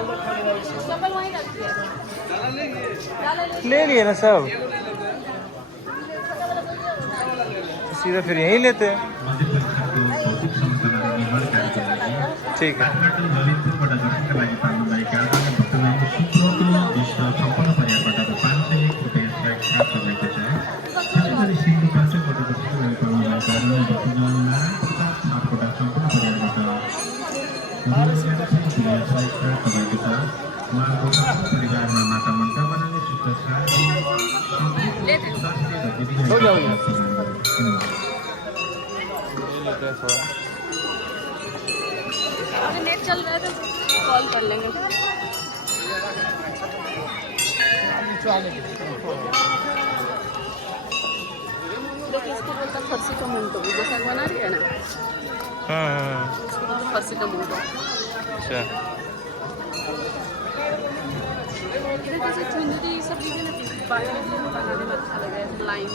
चप्पल वहीं रख दिया। ले लिए ना सब, सीधा फिर यहीं लेते हैं। ठीक है। हो जाओ ये लेते हैं थोड़ा। अगर नेट चल रहा है तो कॉल कर लेंगे। देखिए इसको बोलता फरसी का मुंटो, जैसा बना रही है ना, इसको बोलता फरसी का मुंटो। अच्छा, जैसे चुनरी सब चीजें ना बनाने में अच्छा लगा है, लाइन